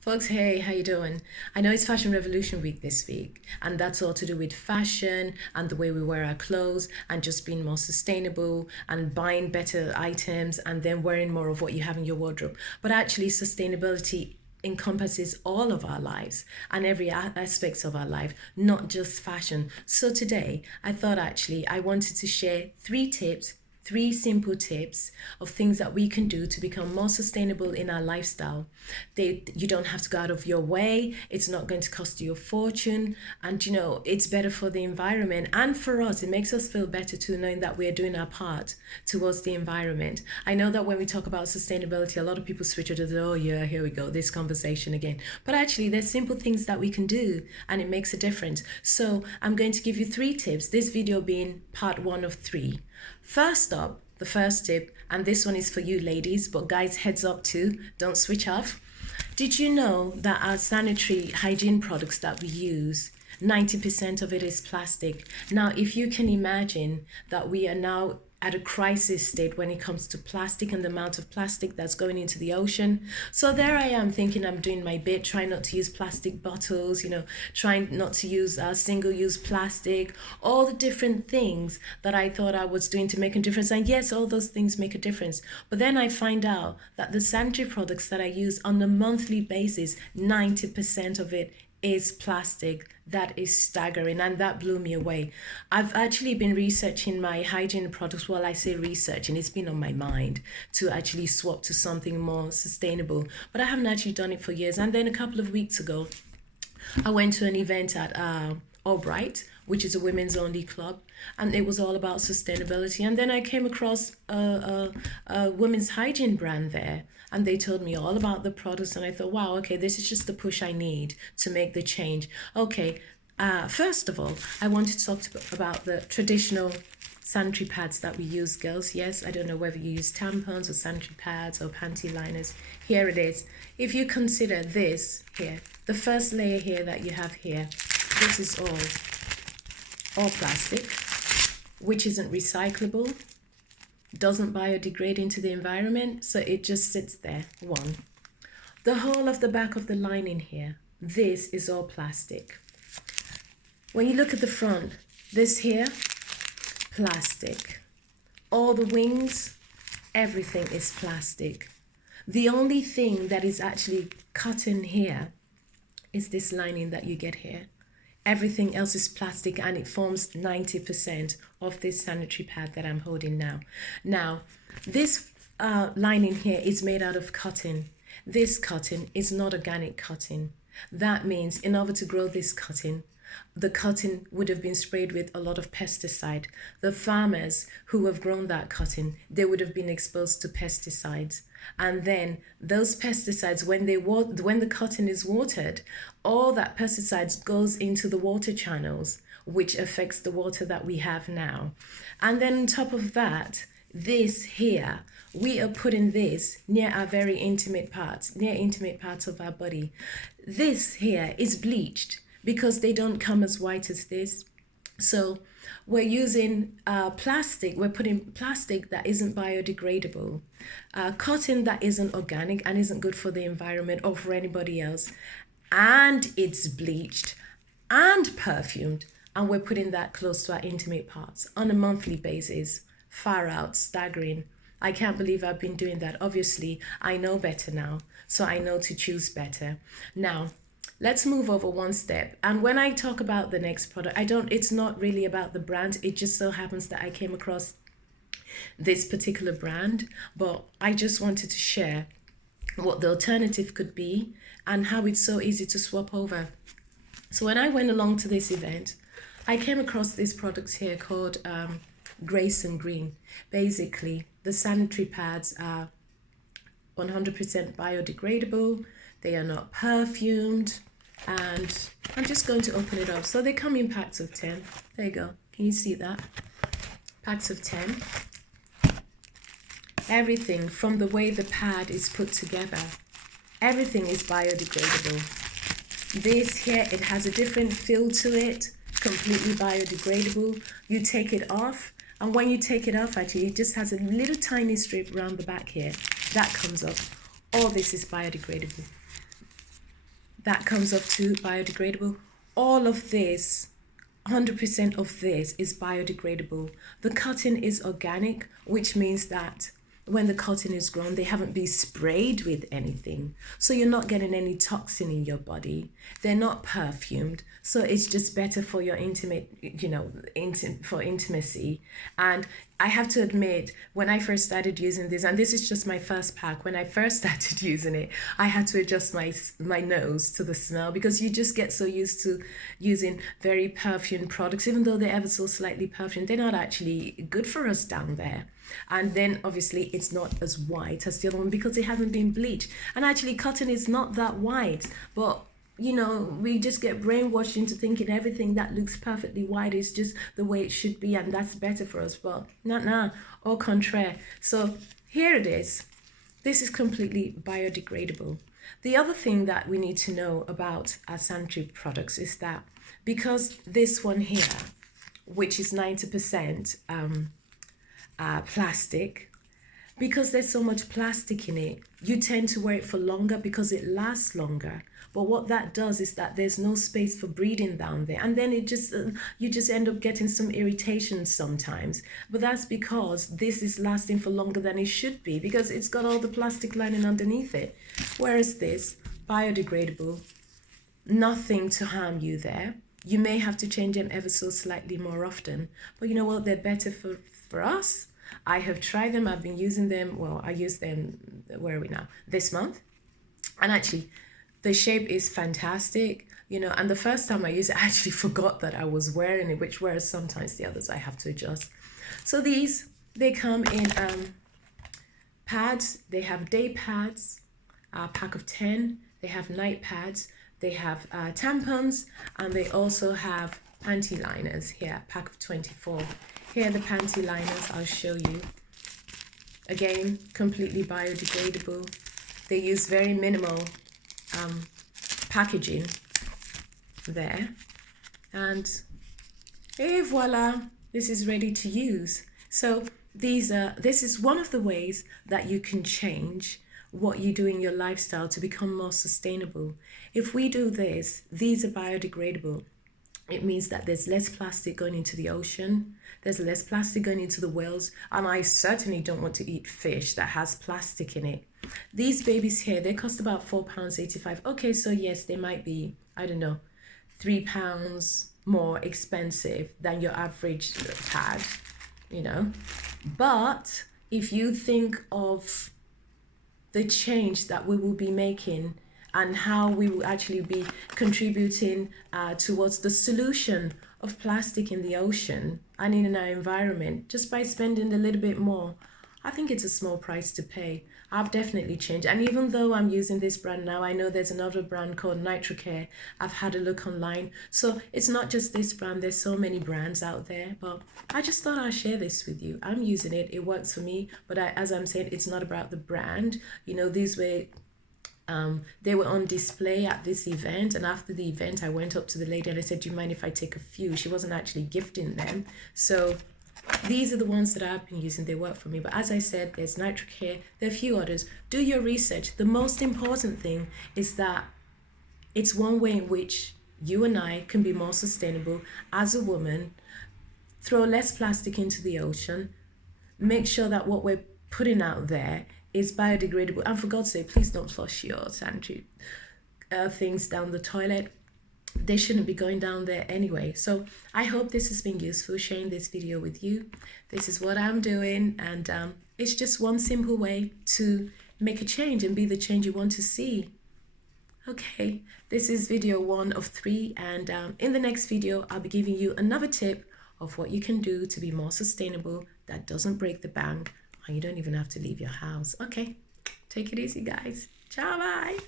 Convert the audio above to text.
Folks, hey, how you doing? I know it's Fashion Revolution Week this week, and that's all to do with fashion and the way we wear our clothes and just being more sustainable and buying better items and then wearing more of what you have in your wardrobe. But actually, sustainability encompasses all of our lives and every aspects of our life, not just fashion. So today, I thought actually I wanted to share three simple tips of things that we can do to become more sustainable in our lifestyle. You don't have to go out of your way. It's not going to cost you a fortune. And it's better for the environment. And for us, it makes us feel better too, knowing that we're doing our part towards the environment. I know that when we talk about sustainability, a lot of people switch it to, oh yeah, here we go, this conversation again. But actually, there's simple things that we can do and it makes a difference. So I'm going to give you three tips, this video being part one of three. First up, the first tip, and this one is for you ladies, but guys, heads up too, don't switch off. Did you know that our sanitary hygiene products that we use, 90% of it is plastic? Now, if you can imagine that we are now at a crisis state when it comes to plastic and the amount of plastic that's going into the ocean. So there I am thinking I'm doing my bit, trying not to use plastic bottles, trying not to use single-use plastic, all the different things that I thought I was doing to make a difference. And yes, all those things make a difference. But then I find out that the sanitary products that I use on a monthly basis, 90% of it is plastic. That is staggering, and that blew me away. I've actually been researching my hygiene products. Well, I say research, and it's been on my mind to actually swap to something more sustainable, but I haven't actually done it for years. And then a couple of weeks ago, I went to an event at Albright, which is a women's only club, and it was all about sustainability. And then I came across a women's hygiene brand there, and they told me all about the products, and I thought, wow, okay, this is just the push I need to make the change. Okay, first of all, I wanted to talk about the traditional sanitary pads that we use, girls. Yes, I don't know whether you use tampons or sanitary pads or panty liners. Here it is. If you consider this here, the first layer here that you have here, this is all plastic, which isn't recyclable, doesn't biodegrade into the environment, so it just sits there. One. The whole of the back of the lining here, this is all plastic. When you look at the front, this here, plastic. All the wings, everything is plastic. The only thing that is actually cotton here is this lining that you get here. Everything else is plastic, and it forms 90% of this sanitary pad that I'm holding now. Now, this lining here is made out of cotton. This cotton is not organic cotton. That means in order to grow this cotton, the cotton would have been sprayed with a lot of pesticide. The farmers who have grown that cotton, they would have been exposed to pesticides. And then those pesticides, when the cotton is watered, all that pesticides goes into the water channels, which affects the water that we have now. And then on top of that, this here, we are putting this near our very intimate parts of our body. This here is bleached because they don't come as white as this. So we're using plastic, we're putting plastic that isn't biodegradable, cotton that isn't organic and isn't good for the environment or for anybody else, and it's bleached and perfumed, and we're putting that close to our intimate parts on a monthly basis. Far out, staggering. I can't believe I've been doing that. Obviously, I know better now, so I know to choose better. Now, let's move over one step. And when I talk about the next product, it's not really about the brand. It just so happens that I came across this particular brand, but I just wanted to share what the alternative could be and how it's so easy to swap over. So when I went along to this event, I came across this product here called Grace and Green. Basically, the sanitary pads are 100% biodegradable. They are not perfumed. And I'm just going to open it up. So they come in packs of 10. There you go. Can you see that? Packs of 10. Everything from the way the pad is put together, everything is biodegradable. This here, it has a different feel to it, completely biodegradable. You take it off, and when you take it off, actually, it just has a little tiny strip around the back here. That comes off. All this is biodegradable. that comes up to biodegradable. All of this, 100% of this is biodegradable. The cotton is organic, which means that when the cotton is grown, they haven't been sprayed with anything. So you're not getting any toxin in your body. They're not perfumed. So it's just better for your intimate, for intimacy. And I have to admit, when I first started using this, and this is just my first pack, when I first started using it, I had to adjust my nose to the smell, because you just get so used to using very perfumed products, even though they're ever so slightly perfumed, they're not actually good for us down there. And then obviously it's not as white as the other one because it hasn't been bleached. And actually cotton is not that white, but we just get brainwashed into thinking everything that looks perfectly white is just the way it should be, and that's better for us. But nah, au contraire. So here it is. This is completely biodegradable. The other thing that we need to know about our sanitary products is that because this one here, which is 90% plastic, because there's so much plastic in it, you tend to wear it for longer because it lasts longer. But what that does is that there's no space for breathing down there, and then it just you just end up getting some irritation sometimes. But that's because this is lasting for longer than it should be, because it's got all the plastic lining underneath it. Whereas this, biodegradable, nothing to harm you there. You may have to change them ever so slightly more often, but you know what, they're better for us. I have tried them. I've been using them. Well, I use them, where are we now? This month. And actually, the shape is fantastic, and the first time I used it, I actually forgot that I was wearing it, whereas sometimes the others I have to adjust. So these, they come in pads. They have day pads, a pack of 10. They have night pads. They have tampons, and they also have panty liners here, a pack of 24. Here are the panty liners, I'll show you. Again, completely biodegradable. They use very minimal packaging there. And voila, this is ready to use. So this is one of the ways that you can change what you do in your lifestyle to become more sustainable. If we do this, these are biodegradable. It means that there's less plastic going into the ocean. There's less plastic going into the wells. And I certainly don't want to eat fish that has plastic in it. These babies here, they cost about £4.85. Okay, so yes, they might be, I don't know, £3 more expensive than your average pad, But if you think of the change that we will be making and how we will actually be contributing towards the solution of plastic in the ocean and in our environment, just by spending a little bit more, I think it's a small price to pay. I've definitely changed. And even though I'm using this brand now, I know there's another brand called Nitrocare. I've had a look online. So it's not just this brand. There's so many brands out there. But I just thought I'd share this with you. I'm using it. It works for me. But as I'm saying, it's not about the brand. These were... they were on display at this event, and after the event I went up to the lady and I said, do you mind if I take a few? She wasn't actually gifting them. So these are the ones that I've been using. They work for me. But as I said, there's Nitrocare, there are a few others. Do your research. The most important thing is that it's one way in which you and I can be more sustainable as a woman, throw less plastic into the ocean, make sure that what we're putting out there is biodegradable. And for God's sake, please don't flush your sanitary things down the toilet. They shouldn't be going down there anyway. So I hope this has been useful, sharing this video with you. This is what I'm doing, and it's just one simple way to make a change and be the change you want to see. Okay, this is video 1 of 3, and in the next video I'll be giving you another tip of what you can do to be more sustainable that doesn't break the bank, and you don't even have to leave your house. Okay, take it easy, guys. Ciao, bye.